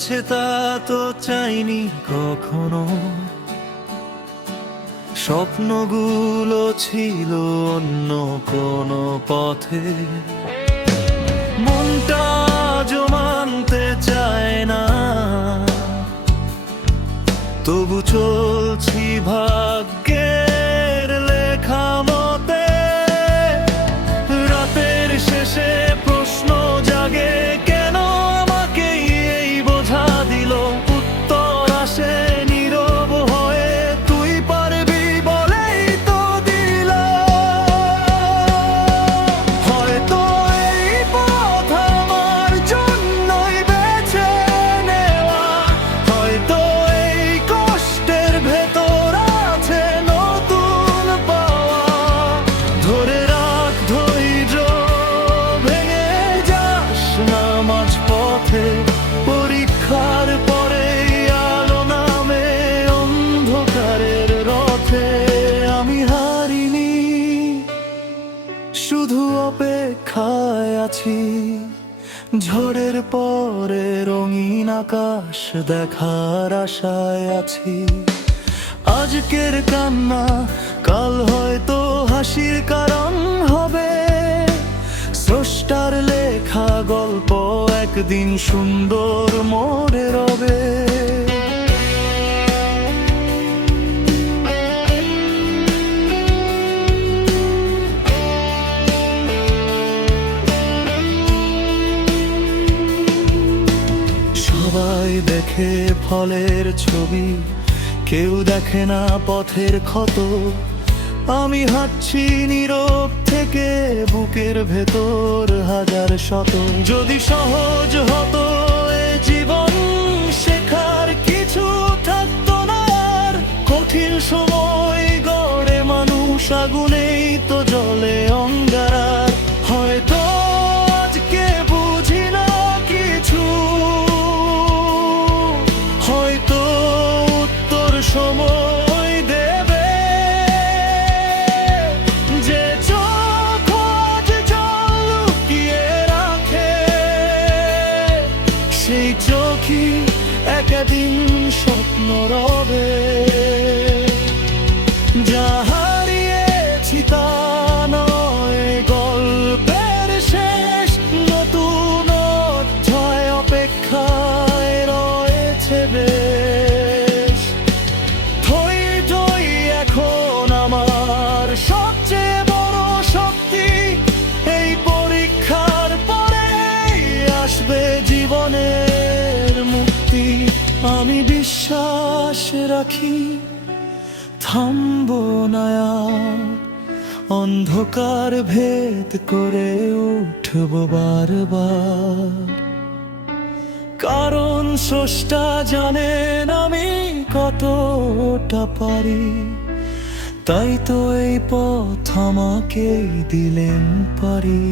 আছে তা তো চাইনি কখনো, স্বপ্নগুলো ছিল অন্য কোনো পথে। মনটা জমানতে চায় না, তবু চলছি ভাগ্যের লেখা মতে। রাতের শেষে প্রশ্ন জাগে, কেন আমাকে এই বোঝা দিল? উত্তর আসে নীরব হয়ে, তুই পারবি বলেই তো দিল। হয়তো এই পথ আমার জন্যই বেছে নেওয়া, হয়তো এই কষ্টের ভেতর আছে নতুন পাওয়া। ধরে রাখ ধৈর্য, ভেঙে যাস না মাঝপথে। পরীক্ষার পরে আলো নামে অন্ধকারের রথে। আমি হারিনি, শুধু অপেক্ষায় আছি। ঝড়ের পরে রঙিন আকাশ দেখার আশায় আছি। আজকের কান্না কাল হয়তো হাসির কারণ হবে। স্রষ্টার লেখা গল্প একদিন সুন্দর মোড়ে রবে। সবাই দেখে ফলের ছবি, কেউ দেখে না পথের ক্ষত। আমি হাঁটছি নীরব থেকে, বুকের ভেতর হাজার শত। যদি সহজ হতো এ জীবন, শেখার কিছু থাকতো না আর। কঠিন সময় গড়ে মানুষ, আগুনেই তো জ্বলে অঙ্গার। হয়তো আজকে বুঝি না কিছু, হয়তো উত্তর সময় দেবে। যে চোখ আজ জল লুকিয়ে রাখে, সেই চোখই একদিন স্বপ্ন রবে। যা হারিয়েছি তা নয় গল্পের শেষ, নতুন অধ্যায় অপেক্ষায় রয়েছে বেশ। ধৈর্যই এখন আমার সবচেয়ে বড় শক্তি। এই পরীক্ষার পরে আসবে জীবনের মুক্তি। আমি বিশ্বাস রাখি, থামবো না আর। অন্ধকার ভেদ করে উঠবো বারবার, কারণ স্রষ্টা জানেন আমি কতটা পারি। তাই তো এই পথ আমাকে দিলেন পারি।